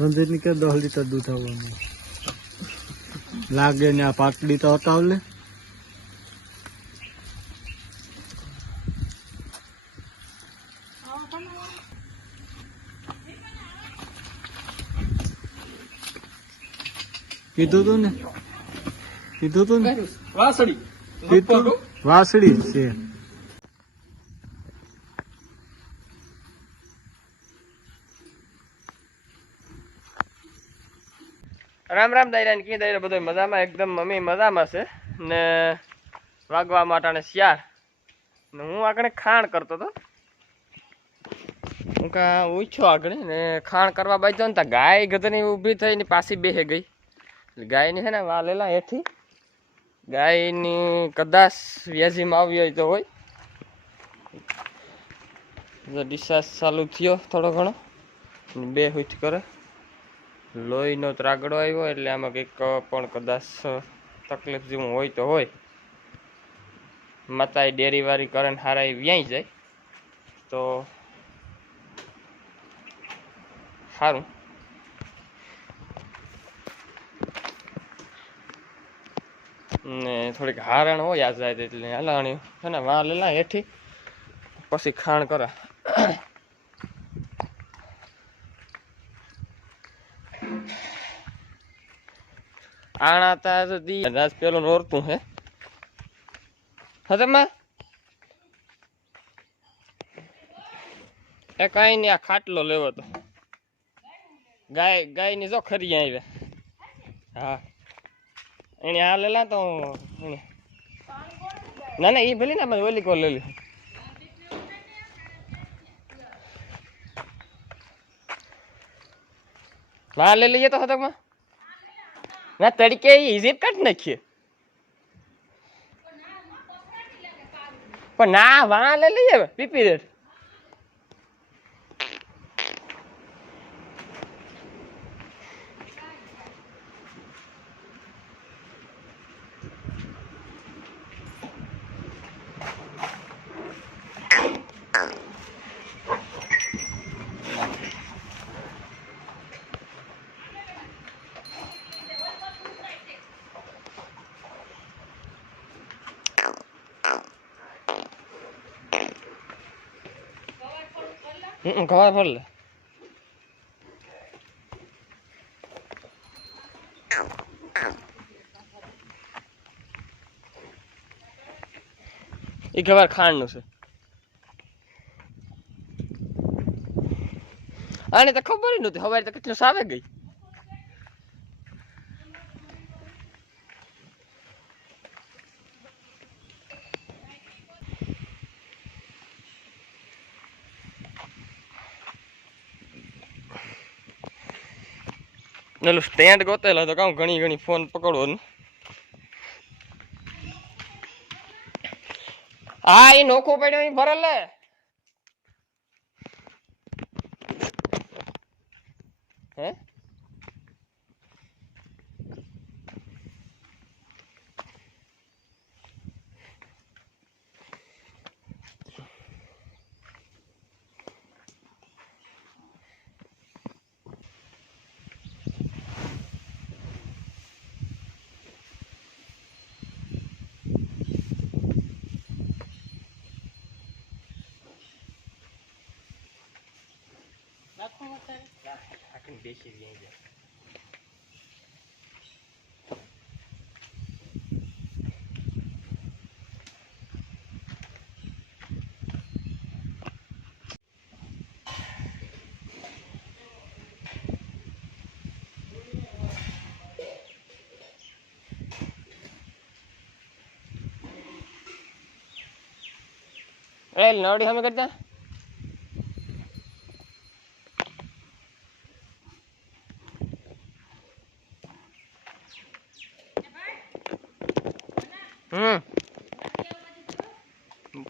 રંધીરની કે દસ લીટર દૂધ આવવાનું? લાગે ને આ પાટડી તો હટાવલે કીધું તું ને? કીધું તું ને? વાસળી. વાસળી છે. રામ રામ દાયરા ને કી દાયરા? બધો મજામાં? એકદમ મમ્મી મજામાં છે. ને વાગવા માટાને શિયાર ને હું આગળ ખાણ કરતો હતો. હું કા ઉછો આગળ, ને ખાણ કરવા બાજુ ને તા ગાય ગધની ઊભી થઈને પાછી બેહે ગઈ. એટલે ગાયની છે ને વાલેલા હેઠી. ગાયની કદાચ વ્યાજીમાં આવી હોય તો હોય. ડિસ્ચાર્જ ચાલુ થયો થોડો ઘણો. બે હુઠ કરે. લોહીનો ત્રાગડો આવ્યો એટલે આમાં કંઈક પણ કદાચ તકલીફ જેવું હોય તો હોય. માતા ડેરીવાળી ને હારા વ્યાઈ જાય. તો સારું ને થોડીક હારણ હોય આ જાય એટલે હલાણી. છે ને, વાં લેલા હેઠી. પછી ખાણ કરા. આણા તા તો દી રાજ પેલો નોરતું હે. હતમાં એ કઈ નહીં, આ ખાટલો લેવો તો. ગાય ગાયની જો ખરી આવી. હા. એને આ લેલા તો ના ના એ ભલે ને આપણે ઓલી કોલ લેલી હા લઈ લઈએ તો હતકમાં ના તરીકે ઇઝી કાઢી નાખીએ પણ ના વાળ લઈ લઈએ પીપી રેટ હમ ખબર ફળ લે. એ ખબર ખાંડનું છે. આને તો ખબર નહોતી, હવારે તો કેટલું સાવે ગઈ. પેલું સ્ટેન્ડ ગોતેલા તો કામ ઘણી ઘણી ફોન પકડવો ને. હા એ નોખો પડ્યો એ ભરેલ હે? આખી બેસી રહી જાય એ નવડી સામે કરતા હમ.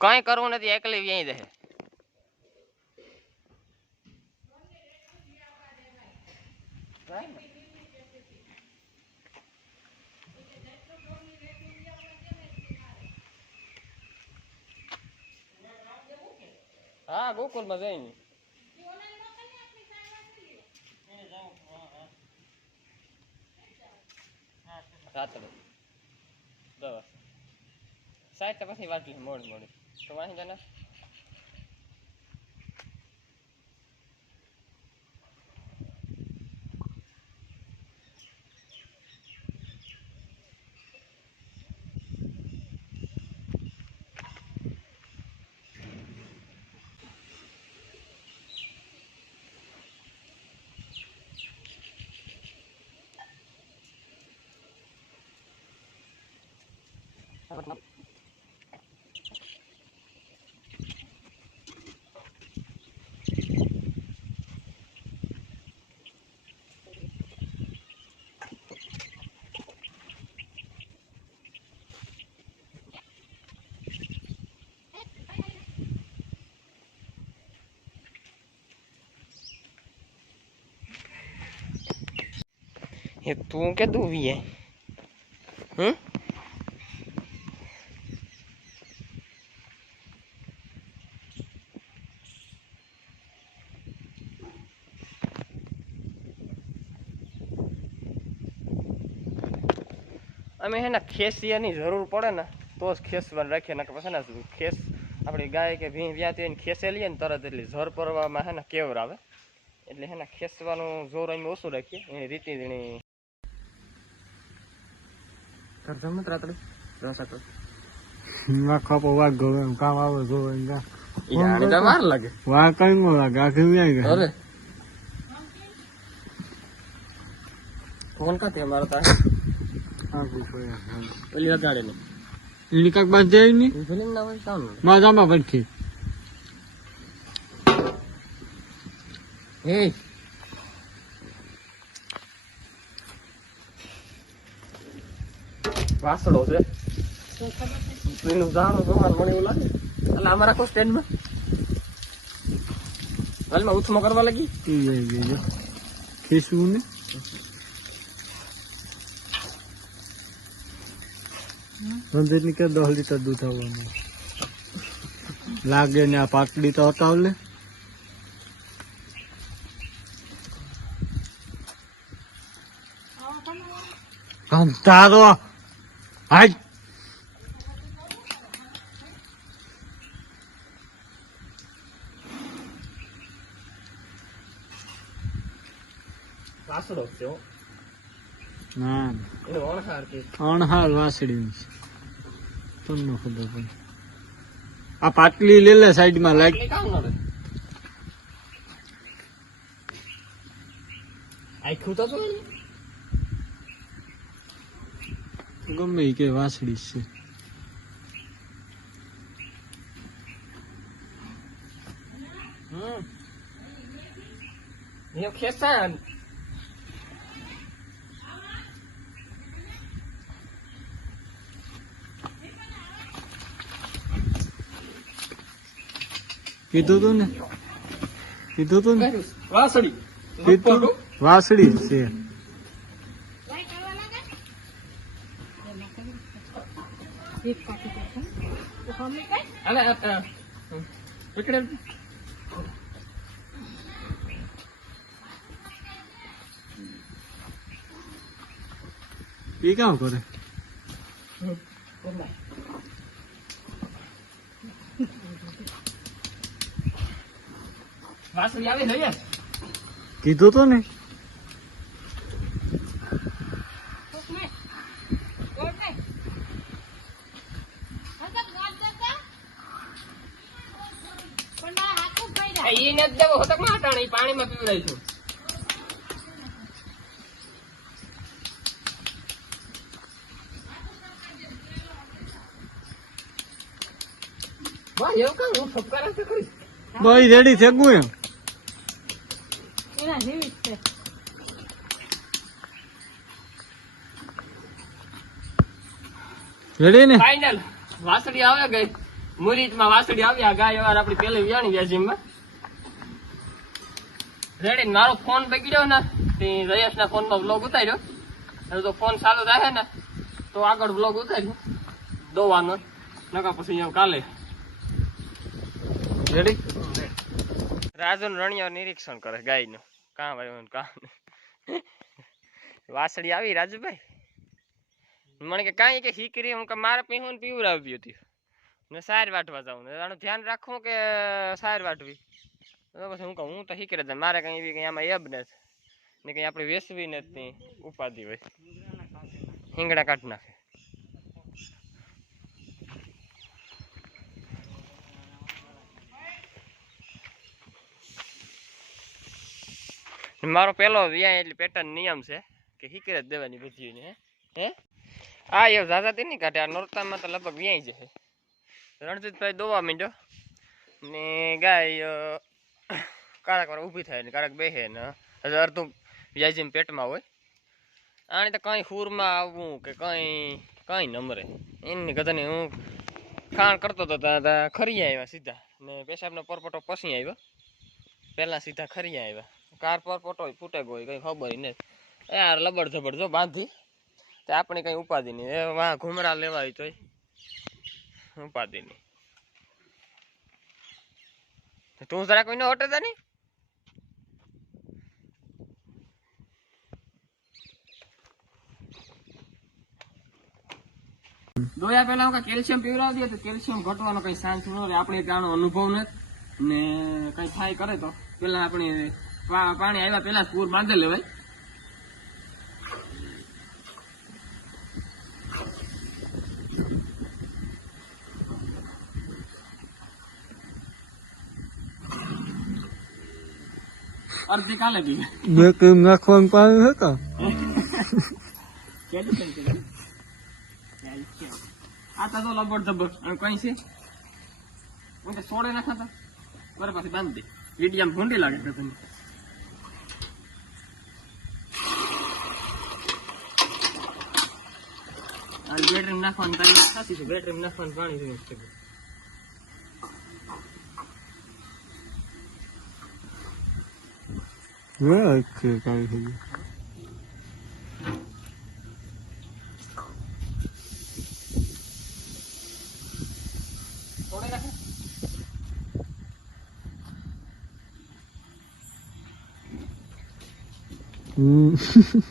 કઈ કરવું નથી એકલી વ્યાઈ દે. હા ગોકુલમાં જઈને. રાત્રે દવા. સાઈડ પછી વાત મોડ મોડ તો વાંહી જાને એ તું કે તું વી હમ અમે હે ને ખેસિયાની જરૂર પડે ને તો જ ખેસવાનું રાખીએ ને પછી ને ખેસ આપણી ગાય કે ભીં વ્યાતી હોય ખેસે લઈએ ને તરત એટલી ઝર પરવામાં હે ને કેવર આવે એટલે હે ને ખેસવાનું જોર અમે ઓછું રાખીએ એની રીતિ એની કરજમ રાતડી માં ખપો વાઘ ગયો કામ આવે જોવે કા. યાર તો વાર લાગે. વાઘ કઈ નો લાગે આખી વ્યાઈ ગઈ અરે. ફોન કાતે અમારો તા આખું પડ્યા. પેલી વગાડે ને એની કાંક બાદ જાય ની ફિલ્મ ના હોય કામમાં જામા પડખી એ વાસડો છે. એનું જાણો તમારે મને એવું લાગે. એટલે અમારા કોઈ સ્ટેન્ડમાં હાલમાં મંદિરની કે દસ દૂધ આવવાનું? લાગે ને આ પાટડી તો હટાવલે આમ તારો હાય વાસડો છે હો. ના. એનો અણહાર વાસડી તમને ખબર પડે. આ પાટલી લે લે સાઈડમાં કામ ન રહે આખું તો ગમે કે વાસળી છે. કીધું તું ને? કીધું તું ને? વાસળી. કીધું વાસડી છે અલે કઈ અલે પકડે એ કામ કરે વાસળી આવી જોઈએ કીધું તો ને એ નથી દેવો હોતકમાં હટાણે પાણીમાં પીવડાવીશું વાહ એવું કામ હું ઠપકારા છે ખરી? ભાઈ રેડી થેગું એમ? એના જેવી જ છે. રેડી ને? ફાઇનલ વાસડી આવે ગઈ. મુરીતમાં વાસળી આવ્યા ગાય વાર આપડી પેલી વ્યાણી ગયા જીમમાં. રેડી મારો ફોન બગડ્યો ને તે રયેશ ના ફોનમાં બ્લોગ ઉતાર્યો. હવે તો ફોન ચાલુ રહે ને તો આગળ બ્લોગ ઉતાર્યો. દોવાનો નકા પછી અહીંયા કાલે. રેડી રાજુ રણિયા નિરીક્ષણ કરે ગાયનું. કાં ભાઈ કાં વાસળી આવી રાજુભાઈ? મને કે કાંઈ કે હીકરી હું કે મારે પીવું ને પીવડાવ્યું હતું ને સાર વાટવા જાઉં ને. ધ્યાન રાખવું કે સાર વાટવી? પછી હું કહું, હું તો શીખી જ, મારે કંઈ એવી કંઈ આમાં એબ નથી. ને કંઈ આપણે વેસવી નથી, ઉપાધિ હોય. હિંગડા કાઢી નાખે. મારો પેલો વ્યાય એટલે પેટર્ન નિયમ છે કે હિકરે જ દેવાની બધી હે? આ એ ઝાઝા તે નહીં કાઢે, આ નોરતામાં તો લગભગ વ્યાય જશે રણજીતભાઈ દોવા માંડ્યો. ને ગાય કારક વાર ઊભી થાય ને કારક બેહે ને અડધું વ્યાજીને પેટમાં હોય. આને તો કંઈ હુરમાં આવવું કે કંઈ કંઈ નમરે એની કદાની હું ખાણ કરતો હતો ત્યાં ખરી આવ્યા સીધા. ને પેશાબનો પરપોટો પસી આવ્યો. પહેલાં સીધા ખરી આવ્યા. કાર પરપોટો ફૂટે ગયો કંઈ ખબર નહીં યાર લબડ જબડ જો બાંધી. તે આપણે કંઈ ઉપાધિ નહીં. એ વાં ઘૂમરા લેવાય તોય. ઉપાધિ નહીં. તું જરા કોઈને હોટે તા નહીં? દોયા પહેલા હું કેલ્શિયમ પીવડાવી દઈએ તો કેલ્શિયમ ઘટવાનો કઈ ચાન્સ ન રહે આપણે ત્યાંનો અનુભવ નથી. ને કઈ થાય કરે તો. પેલા આપણે પાણી આવ્યા પેલા પૂર બાંધી લેવાય. અડધી કાલે પી બે ક્રીમ નાખવાનું પાણી હતા આ તો લબડ ધબડ અને કઈ છે? ઊંટે સોડે ના ખાતા બરાબર, પાછી બાંધી દે. વીડિયામાં ભૂંડી લાગે છે તમને બેટરી નાખવાની તારી સાચી છે. બેટરી નાખવાનું પાણી છે નાખે હમ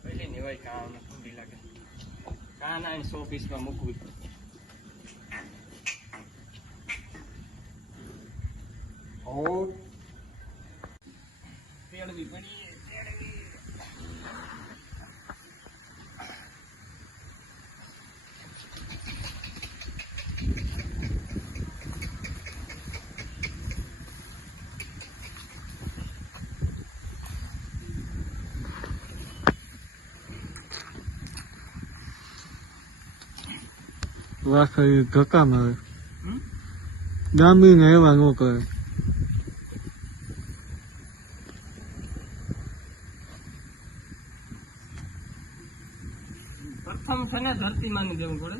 પહેલી ની હોય કામ ઠંડી લાગે કાન આઈને સો વાસળી ધક્કા મારે હમ? દામીને એવા ન કરે પ્રથમ છે ને ધરતી માની દેવું પડે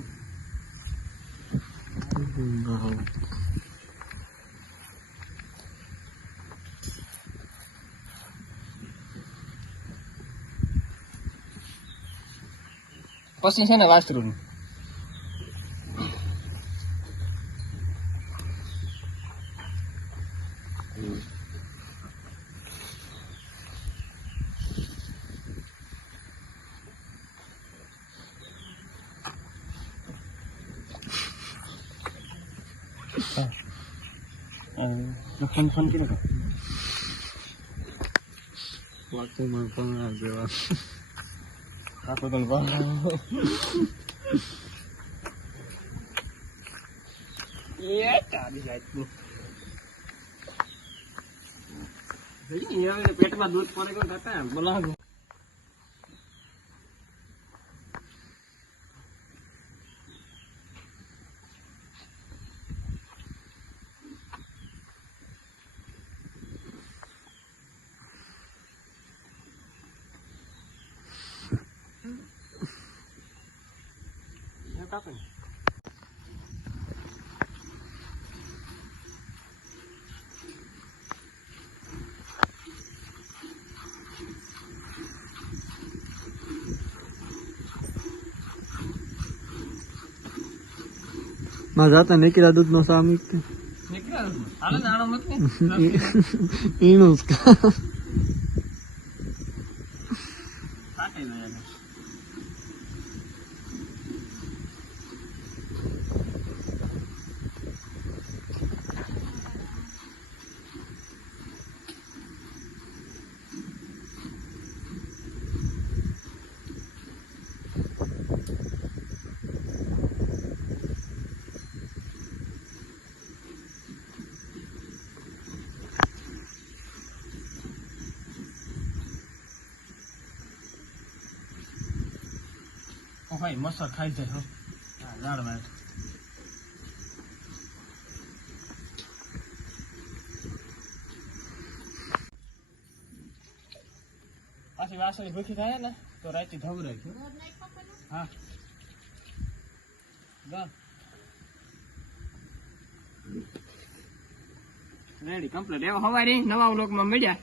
પછી છે ને વાસ્ત્રુ ફોન ફોન કર્યો વાતુમાં પણ આ જેવા આપો તને ભાવ એ તારી જાતનું પેટમાં દૂધ પડે થતા બોલાવો apresentações. Mas ela tá também é criada do nosso amigo. Não é criada, mano. Tá ela não é muito. E nos caras. Tá né? ઓ ભાઈ મસર ખાઈ જાય હો. હા ઝાડમાં પાછી વાસળી ભૂખી થાય ને તો રાતે ધવરાય હા. ડન. રેડી કમ્પ્લીટ એવો હવારે નવા લોકમાં મળ્યા.